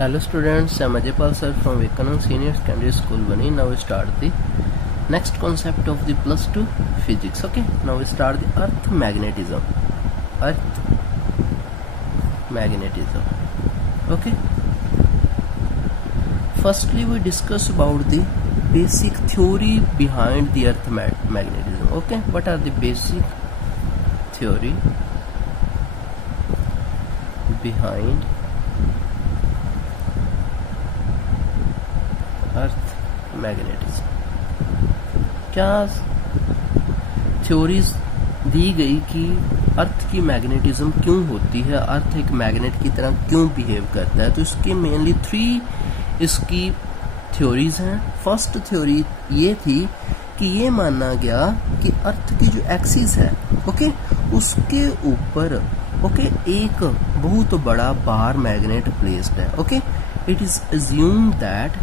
Hello students, I am Ajaypal sir from Vivekanand Senior Secondary School Bani. Now we start the next concept of the plus 2 physics. Okay, now we start the earth magnetism. Earth magnetism. Okay, firstly we discuss about the basic theory behind the earth magnetism. Okay, what are the basic theory behind earth magnetism? क्या theories दी गई कि अर्थ की magnetism क्यों होती है, अर्थ एक magnet की तरह क्यों बिहेव करता है? तो इसकी मेनली 3 इसकी थ्योरीज हैं. फर्स्ट थ्योरी ये थी कि ये माना गया कि अर्थ की जो एक्सिस है ओके उसके ऊपर ओके एक बहुत बड़ा बार मैग्नेट प्लेस्ड है. Okay, it is assumed that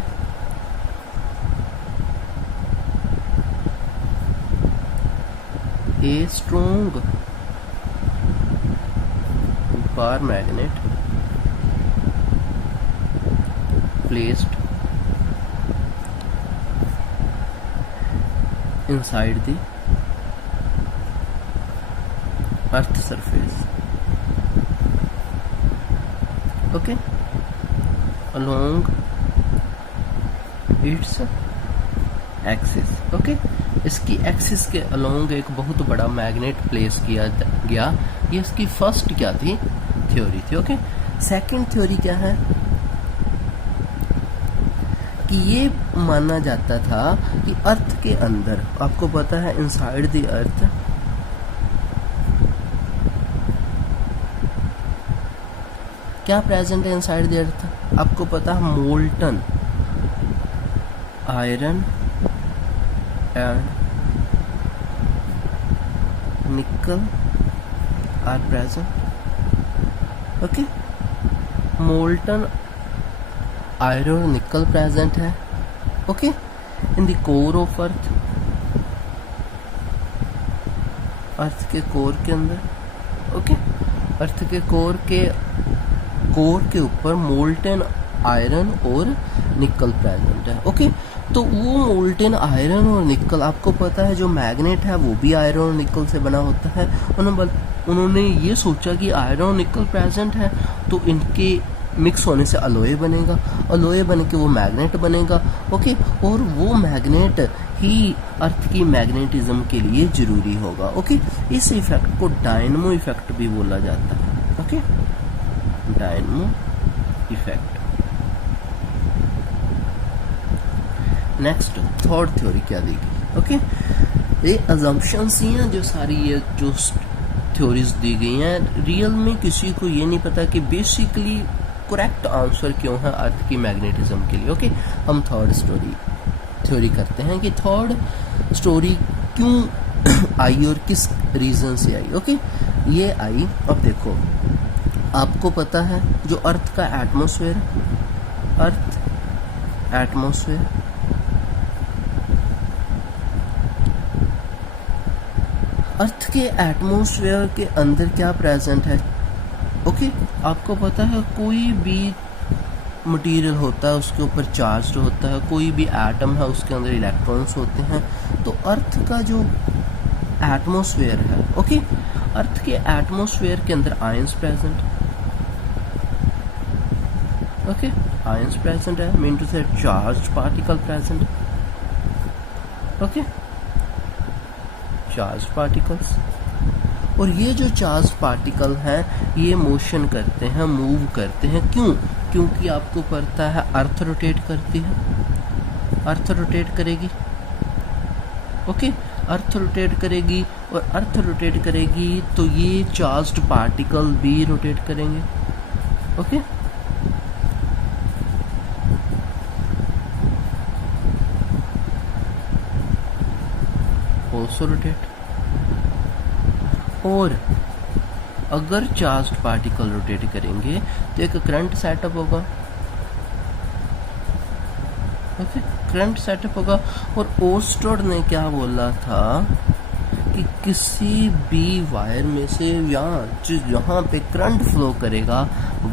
a strong bar magnet placed inside the earth surface, okay, along its axis. okay, इसकी एक्सिस के अलोंग एक बहुत बड़ा मैग्नेट प्लेस किया गया. ये इसकी फर्स्ट क्या थी? थ्योरी थी. ओके, सेकंड थ्योरी क्या है कि ये माना जाता था कि अर्थ के अंदर, आपको पता है इनसाइड द अर्थ क्या प्रेजेंट है? इनसाइड द अर्थ आपको पता है molten iron and nickel are present. okay, molten iron और nickel present है. okay, in the core of earth, अर्थ के कोर के अंदर. ओके, अर्थ के कोर के ऊपर मोल्टन आयरन और निकल प्रेजेंट है. ओके, तो वो मोल्टेन आयरन और निकल, आपको पता है जो मैग्नेट है वो भी आयरन और निकल से बना होता है. उन्होंने ये सोचा कि आयरन और निकल प्रेजेंट है तो इनके मिक्स होने से अलोए बनेगा, अलोए बन के वो मैग्नेट बनेगा. ओके, और वो मैग्नेट ही अर्थ की मैग्नेटिज्म के लिए जरूरी होगा. ओके, इस इफेक्ट को डायनमो इफेक्ट भी बोला जाता है. Okay, dynamo effect. Next third theory क्या देगी? ओके, ये अजम्पशंस ही हैं जो सारी ये जो थ्योरीज दी गई हैं. रियल में किसी को ये नहीं पता कि बेसिकली करेक्ट आंसर क्यों है अर्थ की मैग्नेटिज्म के लिए. ओके, हम थर्ड थ्योरी करते हैं कि थर्ड स्टोरी क्यों आई और किस रीजन से आई. ओके, ये आई, अब देखो आपको पता है जो अर्थ का एटमॉस्फेयर, अर्थ एटमॉस्फेयर, अर्थ के एटमॉस्फेयर के अंदर क्या प्रेजेंट है? ओके, आपको पता है कोई भी मटेरियल होता है उसके ऊपर चार्ज होता है, कोई भी एटम है उसके अंदर इलेक्ट्रॉन्स होते हैं. तो अर्थ का जो एटमॉस्फेयर है, ओके, अर्थ के एटमॉस्फेयर के अंदर ions present. Okay, ions present है, मीन टू से charge particle present. Okay, charge particles. और ये जो चार्ज पार्टिकल हैं ये मोशन करते हैं, मूव करते हैं. क्यों? क्योंकि आपको पता है अर्थ रोटेट करती है, अर्थ रोटेट करेगी. ओके, अर्थ रोटेट करेगी और अर्थ रोटेट करेगी तो ये चार्ज्ड पार्टिकल भी रोटेट करेंगे. Okay, also rotate. और अगर चार्ज्ड पार्टिकल रोटेट करेंगे तो एक करंट सेटअप होगा. ओके, करंट सेटअप होगा. और ओस्टोड ने क्या बोला था कि किसी भी वायर में से जहाँ पे करंट फ्लो करेगा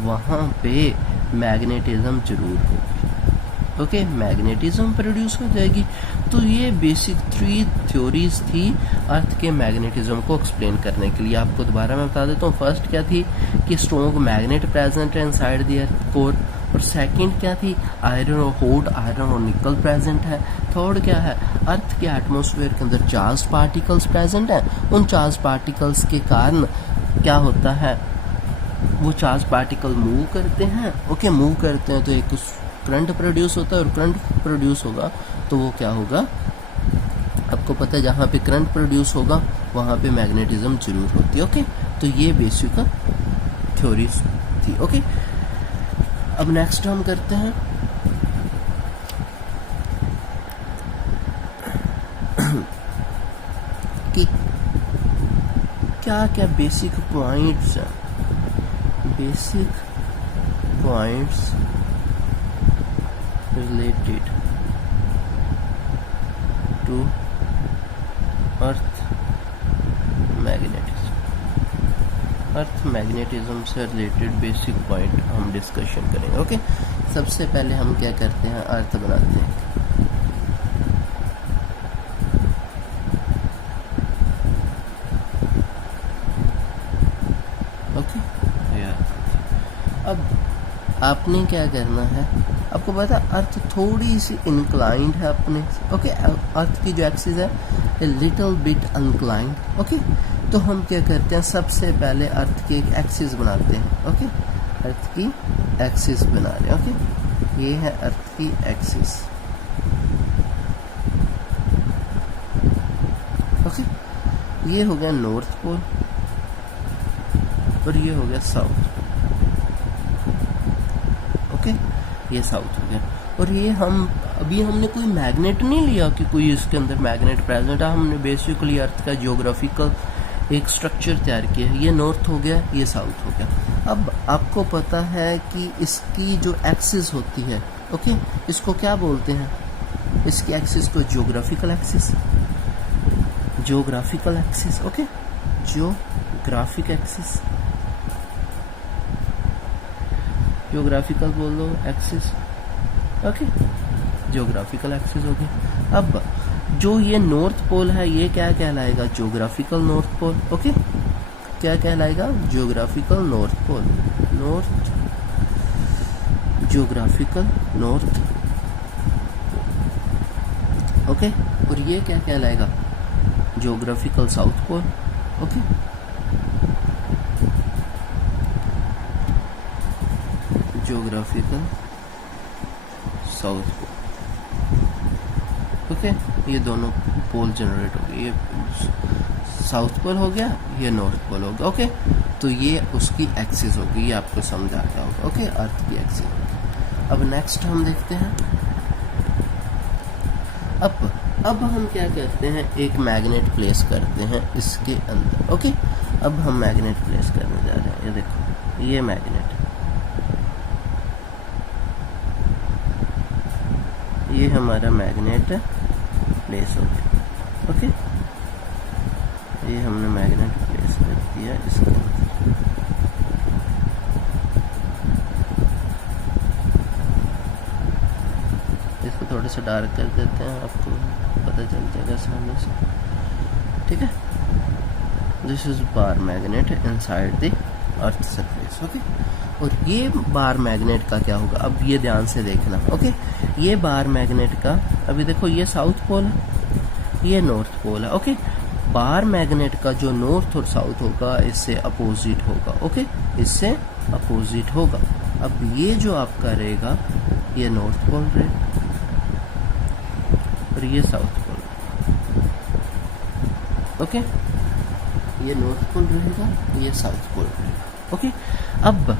वहाँ पे मैग्नेटिज्म जरूर होगी। ओके, मैग्नेटिज्म प्रोड्यूस हो जाएगी। तो ये बेसिक 3 थ्योरीज थी अर्थ के मैग्नेटिज्म को एक्सप्लेन करने के लिए। आपको दोबारा मैं बता देता हूँ। फर्स्ट क्या थी कि स्ट्रॉन्ग मैग्नेट प्रेजेंट है इनसाइड द अर्थ कोर, और सेकंड क्या थी, आयरन और हॉट आयरन और निकल प्रेजेंट है। थर्ड क्या है, अर्थ के एटमॉस्फेयर के अंदर चार्ज पार्टिकल्स प्रेजेंट है। उन चार्ज पार्टिकल्स के कारण क्या होता है, वो चार्ज पार्टिकल मूव करते हैं। ओके, मूव करते हैं तो एक करंट प्रोड्यूस होता है, और करंट प्रोड्यूस होगा तो वो क्या होगा, आपको पता है जहाँ पे करंट प्रोड्यूस होगा वहाँ पे मैग्नेटिज्म जरूर होती है। ओके, तो ये बेसिक थ्योरीज थी। ओके, अब नेक्स्ट हम करते हैं कि क्या क्या बेसिक पॉइंट्स हैं, basic points related to earth magnetism। Earth magnetism से रिलेटेड बेसिक पॉइंट हम डिस्कशन करेंगे। ओके, सबसे पहले हम क्या करते हैं, अर्थ बनाते हैं। ओके, अब आपने क्या करना है, आपको पता अर्थ थोड़ी सी इंक्लाइंड है अपने। ओके, अर्थ की जो एक्सिस है लिटिल बिट इंक्लाइंड। ओके, तो हम क्या करते हैं, सबसे पहले अर्थ की एक एक्सिस बनाते हैं। ओके, अर्थ की एक्सिस बना रहे हैं। ओके, ये है अर्थ की एक्सिस। ओके, ये हो गया नॉर्थ पोल और ये हो गया साउथ। ओके, ये साउथ हो गया। और ये अभी हमने कोई मैग्नेट नहीं लिया कि कोई इसके अंदर मैग्नेट प्रेजेंट है। हमने बेसिकली अर्थ का जियोग्राफिकल एक स्ट्रक्चर तैयार किया है। ये नॉर्थ हो गया, ये साउथ हो गया। अब आपको पता है कि इसकी जो एक्सिस होती है, ओके, इसको क्या बोलते हैं, इसकी एक्सिस को geographical axis, geographical axis. Okay, geographic axis, geographical बोल दो एक्सिस। ओके, जियोग्राफिकल एक्सिस हो गई। अब जो ये नॉर्थ पोल है ये क्या कहलाएगा, जियोग्राफिकल नॉर्थ पोल। ओके, क्या कहलाएगा, geographical north pole, north geographical north. Okay, और ये क्या कहलाएगा, geographical south pole. Okay, geographical south pole. Okay, ये दोनों पोल जनरेट हो गए, ये साउथ पोल हो गया, ये नॉर्थ पोल हो गया। ओके, तो ये उसकी एक्सिस होगी, ये आपको समझ आ गया होगा। ओके, अर्थ की एक्सिस होगी। अब नेक्स्ट हम देखते हैं, अब हम क्या करते हैं, एक मैग्नेट प्लेस करते हैं इसके अंदर। ओके, अब हम मैग्नेट प्लेस करने जा रहे हैं। ये देखो, ये मैग्नेट, ये हमारा मैग्नेट प्लेस हो गया। ओके, ये हमने मैग्नेट प्लेस कर दिया इसके अंदर। इसको थोड़ा सा डार्क कर देते हैं, आपको पता चल जाएगा सामने से। ठीक है, this is bar magnet inside the earth surface. Okay, और ये बार मैग्नेट का क्या होगा, अब ये ध्यान से देखना। ओके, ये बार मैग्नेट का, अभी देखो ये साउथ पोल है, ये नॉर्थ पोल है। ओके, बार मैग्नेट का जो नॉर्थ और साउथ होगा इससे अपोजिट होगा। ओके, इससे अपोजिट होगा। अब ये जो आपका रहेगा ये नॉर्थ पोल रहेगा और ये साउथ पोल। ओके, ये नॉर्थ पोल रहेगा, ये साउथ पोल रहेगा। ओके, अब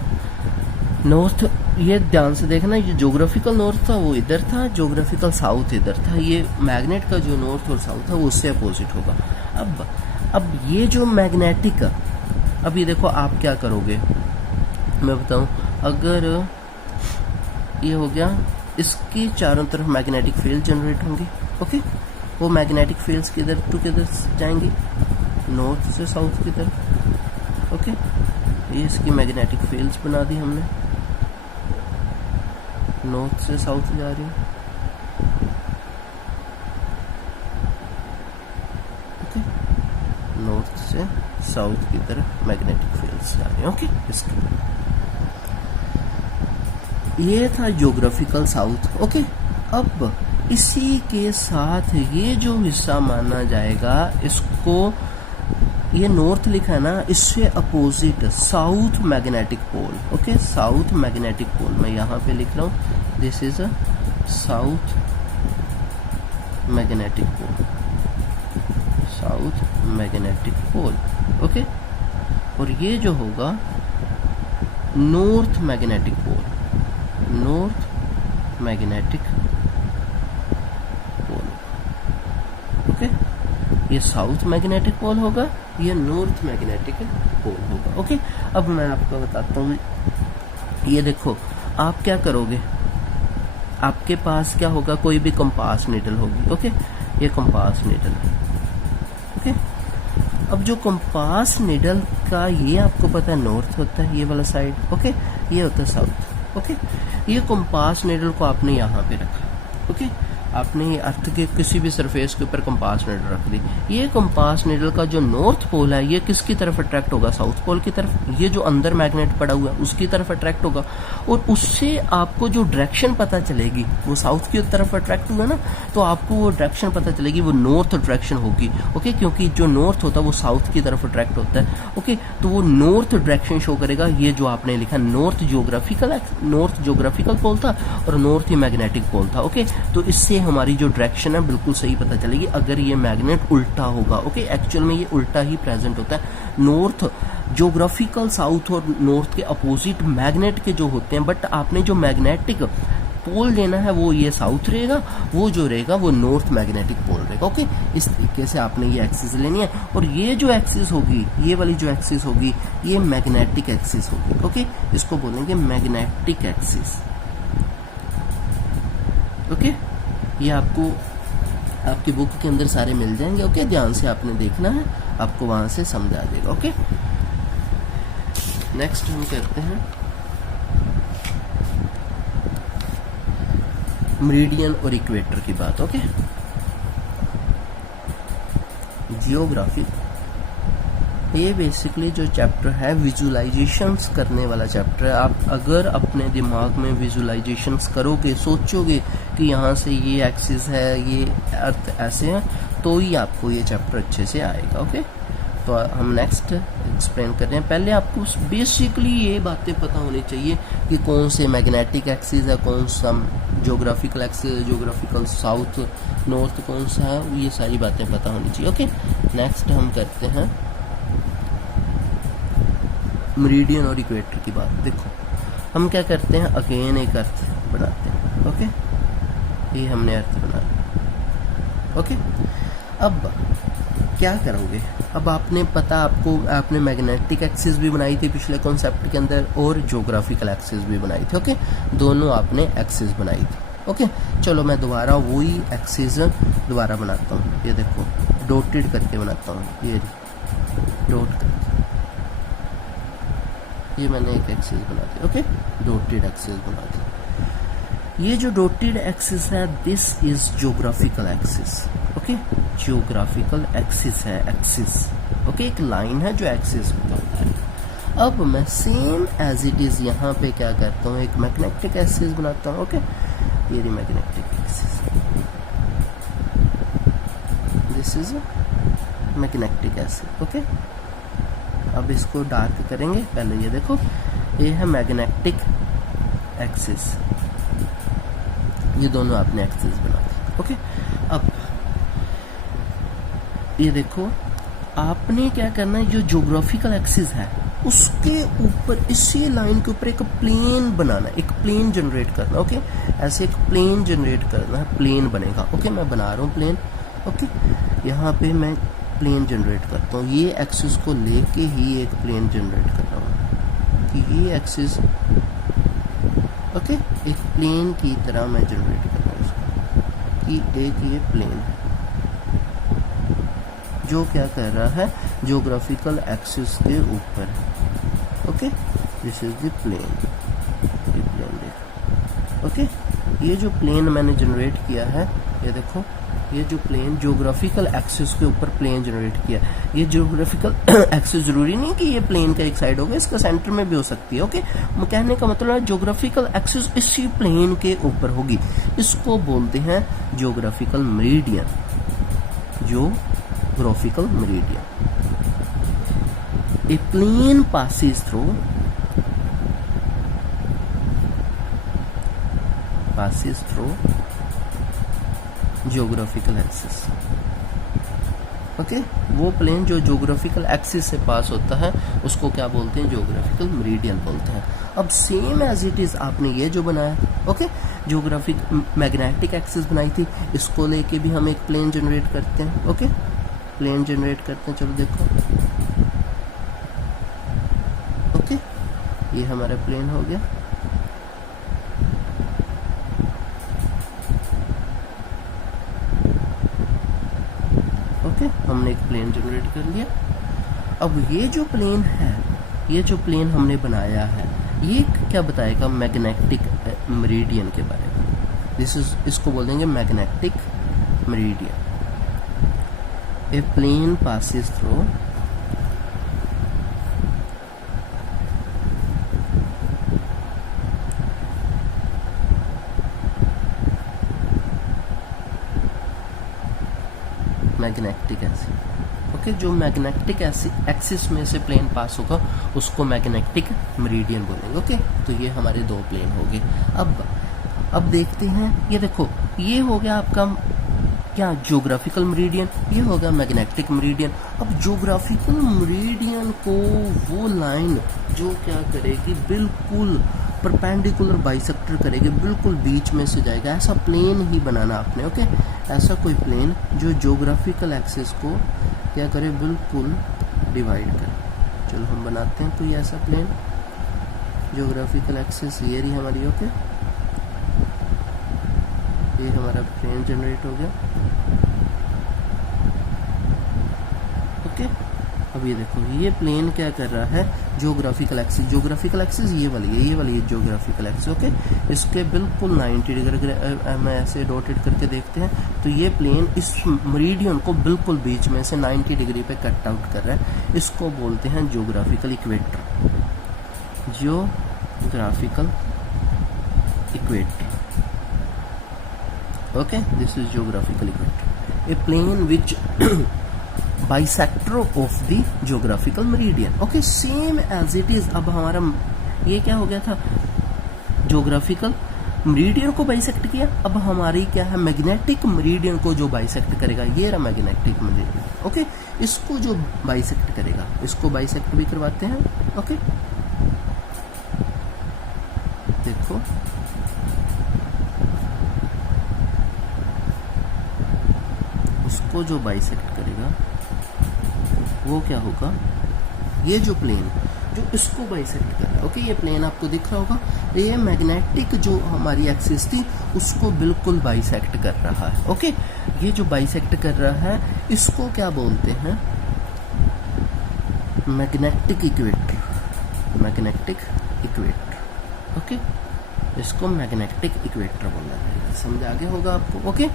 नॉर्थ, ये ध्यान से देखना, ये ज्योग्राफिकल नॉर्थ था वो इधर था, ज्योग्राफिकल साउथ इधर था। ये मैग्नेट का जो नॉर्थ और साउथ था वो उससे अपोजिट होगा। अब ये जो मैग्नेटिक, अब ये देखो आप क्या करोगे मैं बताऊं, अगर ये हो गया, इसकी चारों तरफ मैग्नेटिक फील्ड जनरेट होंगी। ओके, वो मैग्नेटिक फील्ड्स किधर टू किधर जाएंगी, नॉर्थ से साउथ की तरफ। ओके, ये इसकी मैग्नेटिक फील्ड्स बना दी हमने। नॉर्थ से साउथ जा रही है, ओके, नॉर्थ से साउथ की तरफ मैग्नेटिक फील्ड्स जा रही है, ओके। इसके ये था ज्योग्राफिकल साउथ, ओके। अब इसी के साथ ये जो हिस्सा माना जाएगा, इसको ये नॉर्थ लिखा है ना, इससे opposite south magnetic pole, okay, south magnetic pole. मैं यहाँ पे लिख रहा हूँ, this is a south magnetic pole, south magnetic pole, okay. और ये जो होगा north magnetic pole, north magnetic pole, okay. ये साउथ मैग्नेटिक पोल होगा, ये नॉर्थ मैग्नेटिक पोल होगा, ओके। अब मैं आपको बताता हूँ, ये देखो आप क्या करोगे, आपके पास क्या होगा, कोई भी कंपास नीडल होगी, ओके, ये कंपास नीडल है, ओके। अब जो कंपास नीडल का ये आपको पता है नॉर्थ होता है, ये वाला साइड, ओके, ये होता है साउथ, ओके। ये कंपास नीडल को आपने यहाँ पे रखा, ओके, आपने अर्थ के किसी भी सरफेस के ऊपर कंपास नीडल रख दी। ये कंपास नीडल का जो नॉर्थ पोल है, ये किसकी तरफ अट्रैक्ट होगा, साउथ पोल की तरफ। ये जो अंदर मैग्नेट पड़ा हुआ है उसकी तरफ अट्रैक्ट होगा, और उससे आपको जो डायरेक्शन पता चलेगी, वो साउथ की तरफ अट्रैक्ट हुआ ना, तो आपको वो डायरेक्शन पता चलेगी, वो नॉर्थ डायरेक्शन होगी, ओके। क्योंकि जो नॉर्थ होता है वो साउथ की तरफ अट्रैक्ट होता है, ओके। तो वो नॉर्थ डायरेक्शन शो करेगा। ये जो आपने लिखा नॉर्थ ज्योग्राफिकल पोल था और नॉर्थ ही मैग्नेटिक पोल था, ओके। तो इससे हमारी जो डायरेक्शन है बिल्कुल सही पता चलेगी अगर ये मैग्नेट उल्टा होगा, ओके। एक्चुअल में ये उल्टा ही प्रेजेंट होता है। नॉर्थ ज्योग्राफिकल साउथ और नॉर्थ के अपोजिट मैग्नेट के जो होते हैं, बट आपने जो मैग्नेटिक पोल लेना है वो ये साउथ रहेगा, वो जो रहेगा वो नॉर्थ मैग्नेटिक पोल रहेगा, ओके। इस तरीके से आपने ये एक्सिस लेनी है, और ये जो एक्सिस होगी, ये वाली जो एक्सिस होगी, ये मैग्नेटिक एक्सिस होगी, ओके। इसको बोलेंगे मैग्नेटिक एक्सिस, ओके। ये आपको आपकी बुक के अंदर सारे मिल जाएंगे, ओके। ध्यान से आपने देखना है, आपको वहां से समझ आ जाएगा, ओके। नेक्स्ट हम करते हैं मेरिडियन और इक्वेटर की बात, ओके। जियोग्राफी, ये बेसिकली जो चैप्टर है विजुअलाइजेशंस करने वाला चैप्टर है। आप अगर अपने दिमाग में विजुअलाइजेशंस करोगे, सोचोगे कि यहाँ से ये एक्सिस है, ये अर्थ ऐसे है, तो ही आपको ये चैप्टर अच्छे से आएगा, ओके। तो हम नेक्स्ट एक्सप्लेन कर रहे हैं। पहले आपको बेसिकली ये बातें पता होनी चाहिए कि कौन से मैग्नेटिक एक्सिस है, कौन सा ज्योग्राफिकल एक्सिस है, ज्योग्राफिकल साउथ नॉर्थ कौन सा है, ये सारी बातें पता होनी चाहिए, ओके। नेक्स्ट हम करते हैं मेरिडियन और इक्वेटर की बात। देखो हम क्या करते हैं, अगेन एक अर्थ बनाते हैं, ओके। ये हमने अर्थ बना लिया, ओके। अब क्या करोगे, अब आपने पता, आपने मैग्नेटिक एक्सिस भी बनाई थी पिछले कॉन्सेप्ट के अंदर, और ज्योग्राफिकल एक्सिस भी बनाई थी, ओके। दोनों आपने एक्सिस बनाई थी, ओके। चलो मैं दोबारा वही एक्सिस दोबारा बनाता हूँ। ये देखो डॉटेड करके बनाता हूँ, ये डॉट करके, ये मैंने एक एक्सिस बना दी, ओके। डॉटेड एक्सिस बना दी। ये जो डॉटेड एक्सिस है, this is geographical axis, okay. Geographical axis है, एक्सिस, ओके। एक लाइन है जो एक्सिस बताता है। अब मैं सेम एज इट इज यहाँ पे क्या करता हूँ, एक मैग्नेटिक एक्सिस बनाता हूँ, ओके। ये रही magnetic axis, this is magnetic axis, okay. अब इसको डार्क करेंगे। पहले ये देखो, ये है मैग्नेटिक एक्सिस, ये दोनों आपने एक्सिस बना दी, ओके। अब ये देखो, आपने क्या करना है, जो ज्योग्राफिकल एक्सिस है उसके ऊपर, इसी लाइन के ऊपर एक प्लेन बनाना है, एक प्लेन जनरेट करना, ओके। ऐसे एक प्लेन जनरेट करना है, प्लेन बनेगा, ओके। मैं बना रहा हूँ प्लेन, ओके। यहाँ पे मैं प्लेन जनरेट करता हूँ, ये एक्सिस को लेके ही एक प्लेन जनरेट कर रहा हूँ कि ये एक्सिस, ओके, एक प्लेन की तरह मैं जनरेट कर रहा हूँ इसको, कि एक ये प्लेन है जो क्या कर रहा है, ज्योग्राफिकल एक्सिस के ऊपर है, okay. This is the plane, ये प्लेन देखो, ओके। ये जो प्लेन मैंने जनरेट किया है, ये देखो, ये जो प्लेन ज्योग्राफिकल एक्सिस के ऊपर प्लेन जनरेट किया, ये ज्योग्राफिकल एक्सिस जरूरी नहीं कि ये प्लेन का एक साइड होगा, इसका सेंटर में भी हो सकती है। ओके, कहने का मतलब है ज्योग्राफिकल एक्सिस इसी प्लेन के ऊपर होगी, इसको बोलते हैं geographical meridian. Geographical meridian. A plane passes through geographical axis. Okay, वो प्लेन जो ज्योग्राफिकल एक्सिस से पास होता है उसको क्या बोलते हैं? ज्योग्राफिकल मेरिडियन बोलते हैं। अब सेम एज इट इज आपने ये जो बनाया, ओके, ज्योग्राफिक मैग्नेटिक एक्सिस बनाई थी, इसको लेके भी हम एक प्लेन जनरेट करते हैं। ओके, प्लेन जनरेट करते हैं, चलो देखो। ओके, ये हमारा प्लेन हो गया। ओके, हमने एक प्लेन जनरेट कर लिया। अब ये जो प्लेन है, ये जो प्लेन हमने बनाया है, ये क्या बताएगा? मैग्नेटिक मेरिडियन के बारे में। इसको बोल देंगे magnetic meridian. A plane passes through magnetic axis. Okay, जो मैग्नेटिक एक्सिस में से प्लेन पास होगा उसको मैग्नेटिक मेरिडियन बोलेंगे। ओके, तो ये हमारे दो प्लेन हो गए। अब देखते हैं, ये देखो, ये हो गया आपका क्या? Geographical meridian. ये होगा मैग्नेटिक मेरिडियन। अब ज्योग्राफिकल मेरिडियन को वो लाइन जो क्या करेगी, बिल्कुल परपेंडिकुलर बाइसेक्टर करेगी, बिल्कुल बीच में से जाएगा, ऐसा प्लेन ही बनाना आपने। ओके, ऐसा कोई प्लेन जो ज्योग्राफिकल एक्सिस को क्या करे, बिल्कुल डिवाइड करे। चलो हम बनाते हैं कोई ऐसा प्लेन। ज्योग्राफिकल एक्सिस ये रही हमारी। ओके, ये हमारा प्लेन जनरेट हो गया। ओके, अब ये देखो, ये प्लेन क्या कर रहा है? Geographical axis. ज्योग्राफिकल एक्सिस ये वाली है, ये वाली है ज्योग्राफिकल एक्सिस। ओके, इसके बिल्कुल 90 डिग्री हम ऐसे रोटेट करके देखते हैं तो ये प्लेन इस मेरिडियन को बिल्कुल बीच में से 90 डिग्री पे कट आउट कर रहा है। इसको बोलते हैं geographical equator. Geographical equator. Okay, this is geographical equator. A plane which bisector of the geographical meridian. Okay, same as it is. अब हमारा ये क्या हो गया था? ज्योग्राफिकल मेरिडियन को बाइसेक्ट किया। अब हमारी क्या है? मैग्नेटिक मेरिडियन को जो बाइसेक्ट करेगा, ये रहा मैग्नेटिक मेरिडियन। ओके, इसको जो बाइसेक्ट करेगा, इसको बाइसेक्ट भी करवाते हैं। ओके, देखो, उसको जो बाइसेक्ट करेगा वो क्या होगा? ये जो प्लेन जो इसको बाइसेक्ट कर रहा है। ओके, ये प्लेन आपको दिख रहा होगा, ये मैग्नेटिक जो हमारी एक्सिस थी उसको बिल्कुल बाइसेक्ट कर रहा है। ओके, ये जो बाइसेक्ट कर रहा है इसको क्या बोलते हैं? Magnetic equator. Magnetic equator. Okay, इसको मैग्नेटिक इक्वेटर बोलना है। समझ आगे होगा आपको। ओके,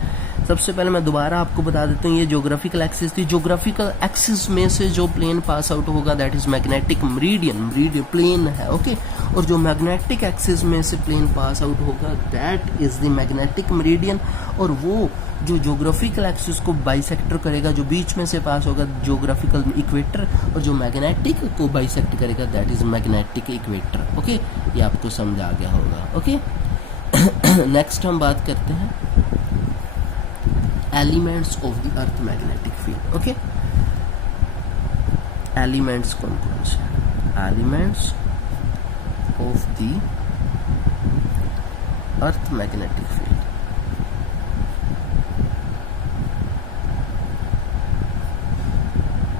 सबसे पहले मैं दोबारा आपको बता देता हूँ, ये ज्योग्राफिकल एक्सिस थी। ज्योग्राफिकल एक्सिस में से जो प्लेन पास आउट होगा that is magnetic meridian. Meridian plane है। ओके, और जो मैग्नेटिक एक्सिस में से प्लेन पास आउट होगा that is the magnetic meridian. और वो जो ज्योग्राफिकल एक्सिस को बाइसेक्टर करेगा, जो बीच में से पास होगा, ज्योग्राफिकल इक्वेटर। और जो मैग्नेटिक को बाइसेक्ट करेगा that is magnetic equator. Okay, ये आपको समझ आ गया होगा। ओके, नेक्स्ट हम बात करते हैं elements of the earth magnetic field. Okay, elements कौन कौन से? Elements of the earth magnetic field.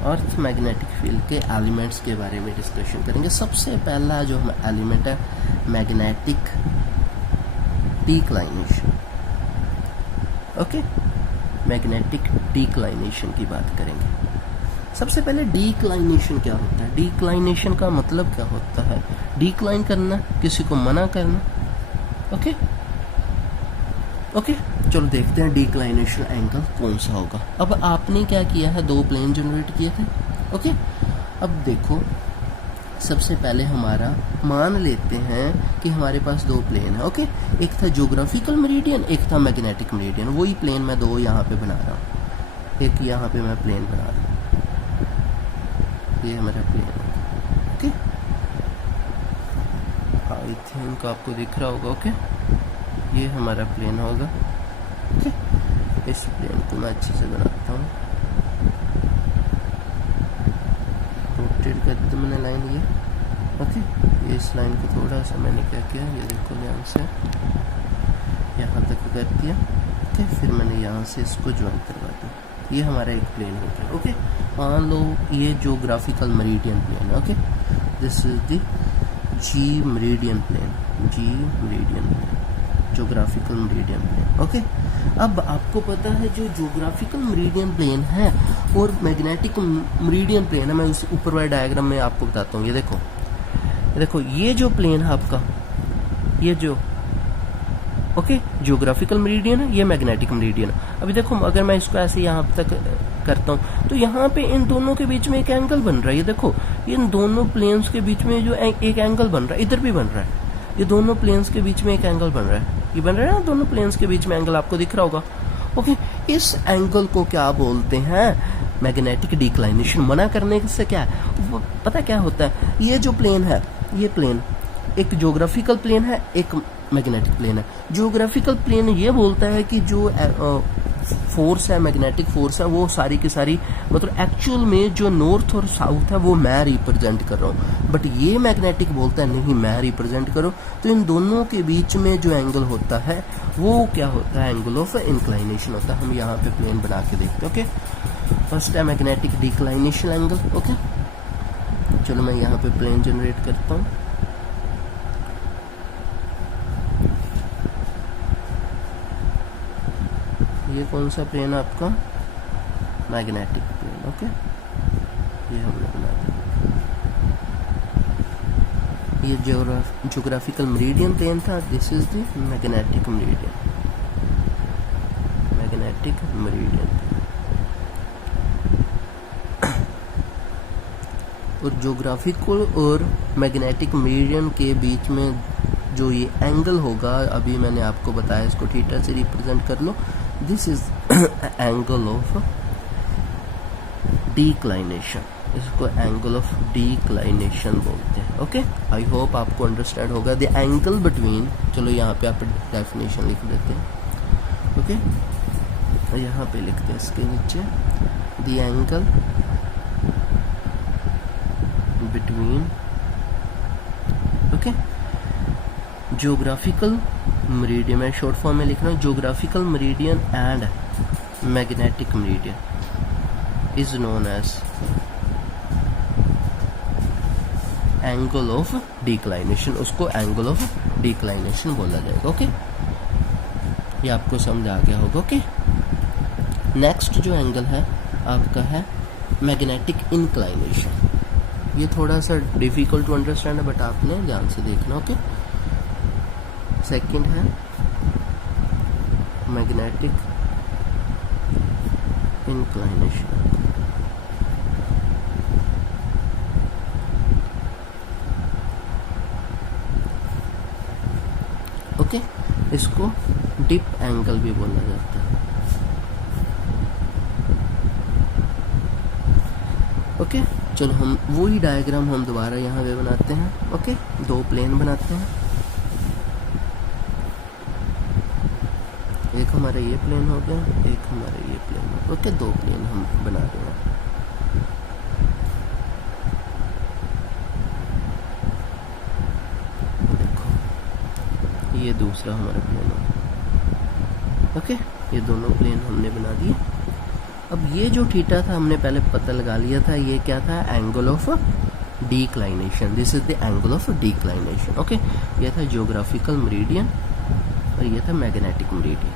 Earth magnetic field के एलिमेंट्स के बारे में डिस्कशन करेंगे। सबसे पहला जो हम एलिमेंट है magnetic declination. Okay, magnetic declination की बात करेंगे। सबसे पहले डिक्लाइनेशन क्या होता है? डिक्लाइनेशन का मतलब क्या होता है? डिक्लाइन करना, किसी को मना करना। ओके, ओके चलो देखते हैं डिक्लाइनेशन एंगल कौन सा होगा। अब आपने क्या किया है, दो प्लेन जनरेट किए थे। ओके अब देखो सबसे पहले हमारा मान लेते हैं कि हमारे पास दो प्लेन है। ओके एक था ज्योग्राफिकल मेरिडियन, एक था मैग्नेटिक मेरिडियन। वही प्लेन मैं दो यहाँ पे बना रहा हूँ, एक यहाँ पे मैं प्लेन बना रहा हूँ, ये हमारा प्लेन है। ओके आई थिंक आपको दिख रहा होगा। ओके ये हमारा प्लेन होगा। ओके इस प्लेन को मैं अच्छे से बनाता हूँ, रोटेट कर दी मैंने लाइन ये। ओके ये इस लाइन को थोड़ा सा मैंने क्या किया, ये देखो ध्यान से यहाँ तक कर दिया। ओके फिर मैंने यहाँ से इसको ज्वाइन करवा दिया, ये हमारा एक प्लेन हो गया। ओके मान लो ये ज्योग्राफिकल मेरिडियन प्लेन है। Okay this is the G meridian plane, G meridian plane, geographical meridian plane. Okay अब आपको पता है जो ज्योग्राफिकल मेरिडियन प्लेन है और मैग्नेटिक मेरिडियन प्लेन है, मैं उस ऊपर वाले डायग्राम में आपको बताता हूँ। ये देखो ये जो प्लेन है आपका, ये जो ओके ज्योग्राफिकल मेरिडियन है, ये मैग्नेटिक मेरिडियन है। अभी देखो अगर मैं इसको ऐसे यहाँ तक करता हूँ तो यहाँ पे इन दोनों के बीच में एक एंगल बन रहा है। ये देखो इन दोनों प्लेन्स के बीच में जो एक एंगल बन रहा है, इधर भी बन रहा है, ये दोनों प्लेन्स के बीच में एक एंगल बन रहा है, ये बन रहा है ना दोनों प्लेन्स के बीच में एंगल, आपको दिख रहा होगा। ओके इस एंगल को क्या बोलते हैं, मैग्नेटिक डिक्लाइनेशन। मना करने से क्या है, पता क्या होता है, ये जो प्लेन है, ये प्लेन एक ज्योग्राफिकल प्लेन है, एक मैग्नेटिक प्लेन है। ज्योग्राफिकल प्लेन ये बोलता है कि जो फोर्स है, मैग्नेटिक फोर्स है, वो सारी की सारी मतलब एक्चुअल में जो नॉर्थ और साउथ है वो मैं रिप्रेजेंट कर रहा हूँ, बट ये मैग्नेटिक बोलता है नहीं मैं रिप्रेजेंट करो। तो इन दोनों के बीच में जो एंगल होता है वो क्या होता है, एंगल ऑफ इंक्लाइनेशन होता है। हम यहाँ पे प्लेन बना के देखते हैं। ओके फर्स्ट है मैग्नेटिक डिक्लाइनेशन एंगल। ओके चलो मैं यहाँ पे प्लेन जनरेट करता हूँ। ये कौन सा प्लेन है आपका, मैग्नेटिक प्लेन। ओके ये हमने बना दिया। ये ज्योग्राफिकल मेरिडियन प्लेन था, this is the magnetic meridian, magnetic meridian. और ज्योग्राफिकल और मैग्नेटिक मेरिडियन के बीच में जो ये एंगल होगा, अभी मैंने आपको बताया, इसको थीटा से रिप्रेजेंट कर लो। This is angle of declination, इसको एंगल ऑफ डिक्लाइनेशन बोलते हैं। ओके आई होप आपको अंडरस्टैंड होगा। द एंगल बिटवीन, चलो यहाँ पे आप डेफिनेशन लिख देते हैं। ओके यहाँ पे लिखते हैं इसके नीचे, the angle between okay geographical meridian, मैं शॉर्ट फॉर्म में लिख रहा हूँ, geographical meridian and magnetic meridian is known as angle of declination, उसको एंगल ऑफ डिक्लाइनेशन बोला जाएगा। ओके ये आपको समझ आ गया होगा। ओके नेक्स्ट जो एंगल है आपका है मैग्नेटिक इंक्लाइनेशन। ये थोड़ा सा डिफिकल्ट टू अंडरस्टैंड है, बट आपने ध्यान से देखना। ओके सेकंड है मैग्नेटिक इंक्लाइनेशन। ओके इसको डिप एंगल भी बोला जाता है। ओके चलो हम वही डायग्राम हम दोबारा यहाँ पे बनाते हैं। ओके दो प्लेन बनाते हैं, एक हमारा ये प्लेन हो गया, एक हमारा ये प्लेन हो गया। ओके दो प्लेन हम बना रहे हैं। देखो ये दूसरा हमारा प्लेन हो। ओके ये दोनों प्लेन हमने बना दिए। अब ये जो थीटा था हमने पहले पता लगा लिया था, ये क्या था, angle of declination. This is the angle of declination. Okay ये था ज्योग्राफिकल मेरिडियन और ये था magnetic meridian,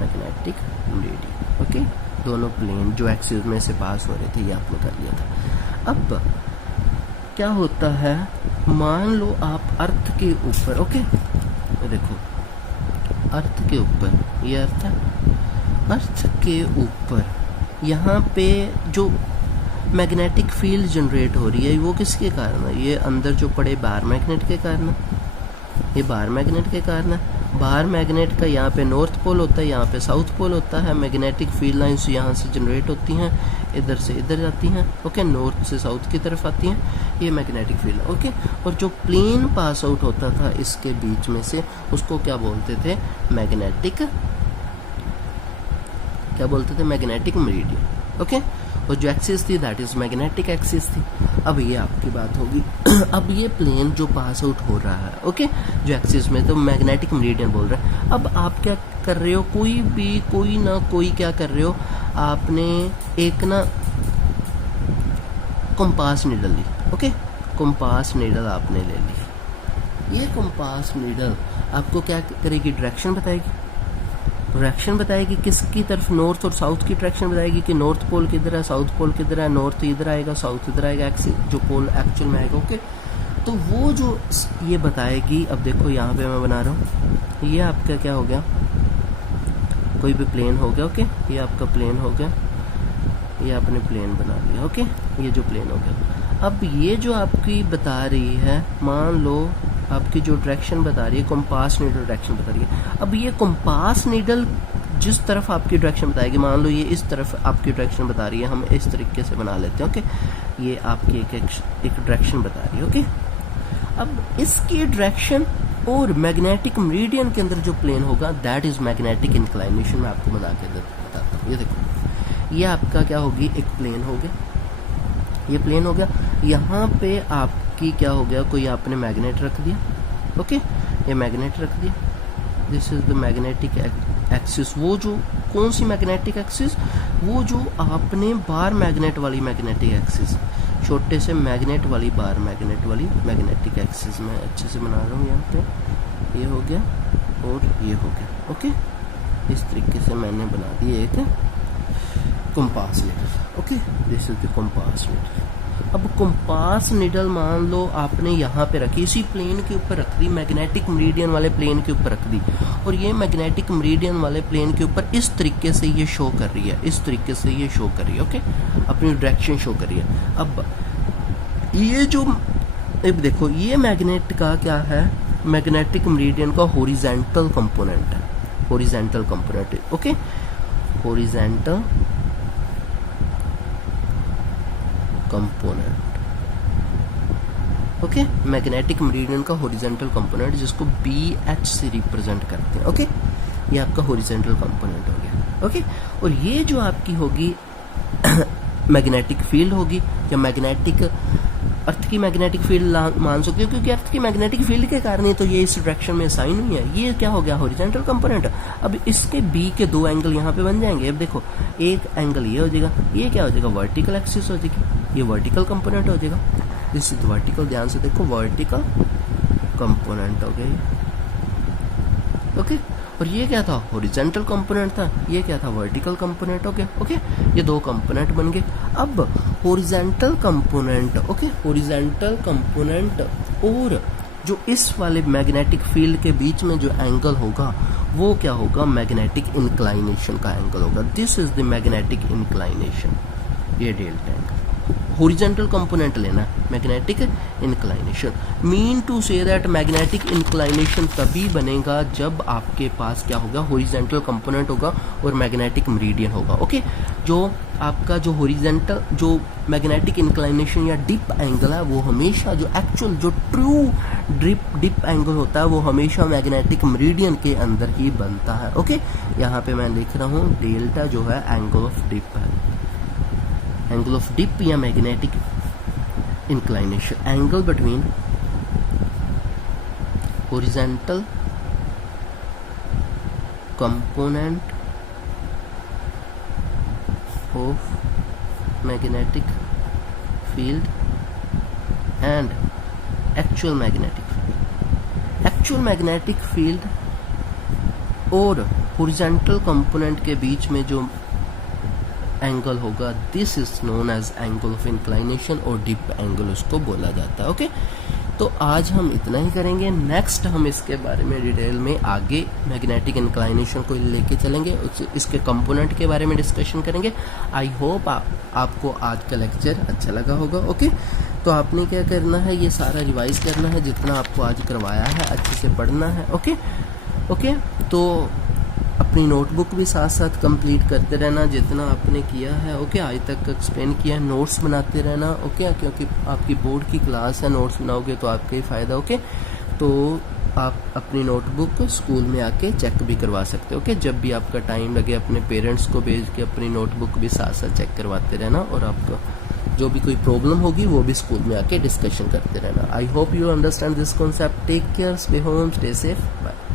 magnetic meridian. Okay दोनों प्लेन जो एक्सिस में से पास हो रहे थे ये आपने कर लिया था। अब क्या होता है, मान लो आप अर्थ के ऊपर, ओके देखो अर्थ के ऊपर, ये अर्थ है, अर्थ के ऊपर यहाँ पे जो मैग्नेटिक फील्ड जनरेट हो रही है वो किसके कारण है? ये अंदर जो पड़े बार मैग्नेट के कारण है, ये बार मैग्नेट के कारण है। बार मैग्नेट का यहाँ पे नॉर्थ पोल होता है, यहाँ पे साउथ पोल होता है। मैग्नेटिक फील्ड लाइंस यहाँ से जनरेट होती हैं, इधर से इधर जाती हैं, ओके, नॉर्थ से साउथ की तरफ आती हैं, ये मैग्नेटिक फील्ड, ओके। और जो प्लेन पास आउट होता था इसके बीच में से, उसको क्या बोलते थे? मैग्नेटिक, क्या बोलते थे? Magnetic meridian, okay. और जो एक्सिस थी दैट इज मैग्नेटिक एक्सिस थी। अब ये आपकी बात होगी अब ये प्लेन जो पास आउट हो रहा है, ओके, जो एक्सिस में, तो मैग्नेटिक मेरिडियन बोल रहा है। अब आप क्या कर रहे हो? कोई ना कोई क्या कर रहे हो? आपने एक ना कंपास नीडल ली, ओके, कंपास नीडल आपने ले ली। ये कंपास नीडल आपको क्या करेगी? डायरेक्शन बताएगी। डायरेक्शन बताएगी किसकी तरफ? नॉर्थ और साउथ की डायरेक्शन बताएगी कि नॉर्थ पोल किधर है, साउथ पोल किधर है, नॉर्थ इधर आएगा, साउथ इधर आएगा, एक्सिस जो पोल एक्चुअल में आएगा, ओके। तो वो जो ये बताएगी, अब देखो यहाँ पे मैं बना रहा हूँ, ये आपका क्या हो गया? कोई भी प्लेन हो गया, ओके, ये आपका प्लेन हो गया, ये आपने प्लेन बना लिया, ओके, ये जो प्लेन हो गया। अब ये जो आपकी बता रही है, मान लो आपकी जो डायरेक्शन बता रही है, कंपास नीडल डायरेक्शन बता रही है। अब ये कंपास नीडल जिस तरफ आपकी डायरेक्शन बताएगी, मान लो ये इस तरफ आपकी डायरेक्शन बता रही है, हम इस तरीके से बना लेते हैं, ओके। ये आपकी एक डायरेक्शन बता रही है, ओके। अब इसकी डायरेक्शन और मैग्नेटिक मेरिडियन के अंदर जो प्लेन होगा दैट इज मैग्नेटिक इंक्लाइनेशन। मैं आपको बना के बताता हूँ। ये देखो, ये आपका क्या होगी? एक प्लेन हो गया, ये प्लेन हो गया। यहाँ पे आपकी क्या हो गया? कोई आपने मैग्नेट रख दिया, ओके, ये मैग्नेट रख दिया। This is the magnetic axis. वो जो कौन सी मैग्नेटिक एक्सिस? वो जो आपने बार मैग्नेट वाली मैग्नेटिक एक्सिस, छोटे से मैग्नेट वाली बार मैग्नेट वाली मैग्नेटिक एक्सिस मैं अच्छे से बना रहा हूँ। यहाँ पे ये हो गया और ये हो गया, ओके। इस तरीके से मैंने बना दिया एक compass needle, okay. This is the compass needle. अब कंपास नीडल मान लो आपने यहाँ पे रखी, इसी प्लेन के ऊपर रख दी, मैग्नेटिक मेरिडियन वाले प्लेन के ऊपर रख दी, और ये मैग्नेटिक मेरिडियन वाले प्लेन के ऊपर इस तरीके से ये शो कर रही है, इस तरीके से ये शो कर रही है, ओके, अपनी डायरेक्शन शो कर रही है। अब ये जो, अब देखो, ये मैग्नेट का क्या है? मैग्नेटिक मेरिडियन का हॉरिजॉन्टल कंपोनेंट है, horizontal component, okay, horizontal component, okay, magnetic meridian का हॉरिजॉन्टल कंपोनेंट, जिसको BH से रिप्रेजेंट करते हैं, ओके। ये आपका हॉरिजॉन्टल कंपोनेंट हो गया, ओके। और ये जो आपकी होगी मैग्नेटिक फील्ड होगी, या मैग्नेटिक अर्थ की मैग्नेटिक फील्ड मान सकते हो, क्योंकि अर्थ की मैग्नेटिक फील्ड के कारण ही तो ये इस डायरेक्शन में साइन हुई है। ये क्या हो गया? Horizontal component. अब इसके B के दो एंगल यहाँ पे बन जाएंगे। अब देखो, एक एंगल ये हो जाएगा, ये क्या हो जाएगा? वर्टिकल एक्सिस हो जाएगी, ये वर्टिकल कंपोनेंट हो जाएगा। दिस इज वर्टिकल, ध्यान से देखो, वर्टिकल कंपोनेंट हो गया, ओके। और ये क्या था? हॉरिजॉन्टल कंपोनेंट था, ये क्या था? वर्टिकल कंपोनेंट हो गया, ओके। ये दो कंपोनेंट बन गए। अब horizontal component, okay, horizontal component और जो इस वाले मैग्नेटिक फील्ड के बीच में जो एंगल होगा वो क्या होगा? मैग्नेटिक इंक्लाइनेशन का एंगल होगा। This is the magnetic inclination, ये डेल्टा एंगल। हॉरिजॉन्टल कंपोनेंट लेना, मैग्नेटिक इंक्लाइनेशन। मीन टू से दैट मैग्नेटिक इंक्लाइनेशन तभी बनेगा जब आपके पास क्या होगा? हॉरिजॉन्टल कंपोनेंट होगा और मैग्नेटिक मेरिडियन होगा, ओके। जो आपका जो हॉरिजॉन्टल जो मैग्नेटिक इंक्लाइनेशन या डिप एंगल है, वो हमेशा जो एक्चुअल जो ट्रू डिप एंगल होता है वो हमेशा मैग्नेटिक मेरिडियन के अंदर ही बनता है, ओके। यहाँ पे मैं लिख रहा हूँ डेल्टा जो है एंगल ऑफ डिप है, एंगल ऑफ डिप या magnetic inclination, angle between horizontal component of magnetic field and actual magnetic field. Actual magnetic field और हॉरिजॉन्टल कंपोनेंट के बीच में जो एंगल होगा, this is known as angle of inclination, और dip angle उसको बोला जाता है, ओके। तो आज हम इतना ही करेंगे। नेक्स्ट हम इसके बारे में डिटेल में आगे मैग्नेटिक इंक्लाइनेशन को लेके चलेंगे, इसके कंपोनेंट के बारे में डिस्कशन करेंगे। आई होप आपको आज का लेक्चर अच्छा लगा होगा। ओके, तो आपने क्या करना है, ये सारा रिवाइज करना है, जितना आपको आज करवाया है अच्छे से पढ़ना है। ओके, तो अपनी नोटबुक भी साथ साथ कंप्लीट करते रहना जितना आपने किया है। ओके, आज तक एक्सप्लेन किया है, नोट्स बनाते रहना। ओके, क्योंकि आपकी बोर्ड की क्लास है, नोट्स बनाओगे तो आपका ही फ़ायदा। ओके, तो आप अपनी नोटबुक स्कूल में आके चेक भी करवा सकते हो। ओके, जब भी आपका टाइम लगे अपने पेरेंट्स को भेज के अपनी नोटबुक भी साथ साथ चेक करवाते रहना, और आपको जो भी कोई प्रॉब्लम होगी वो भी स्कूल में आके डिस्कशन करते रहना। I hope you understand this concept. Take care, stay home, stay safe, bye.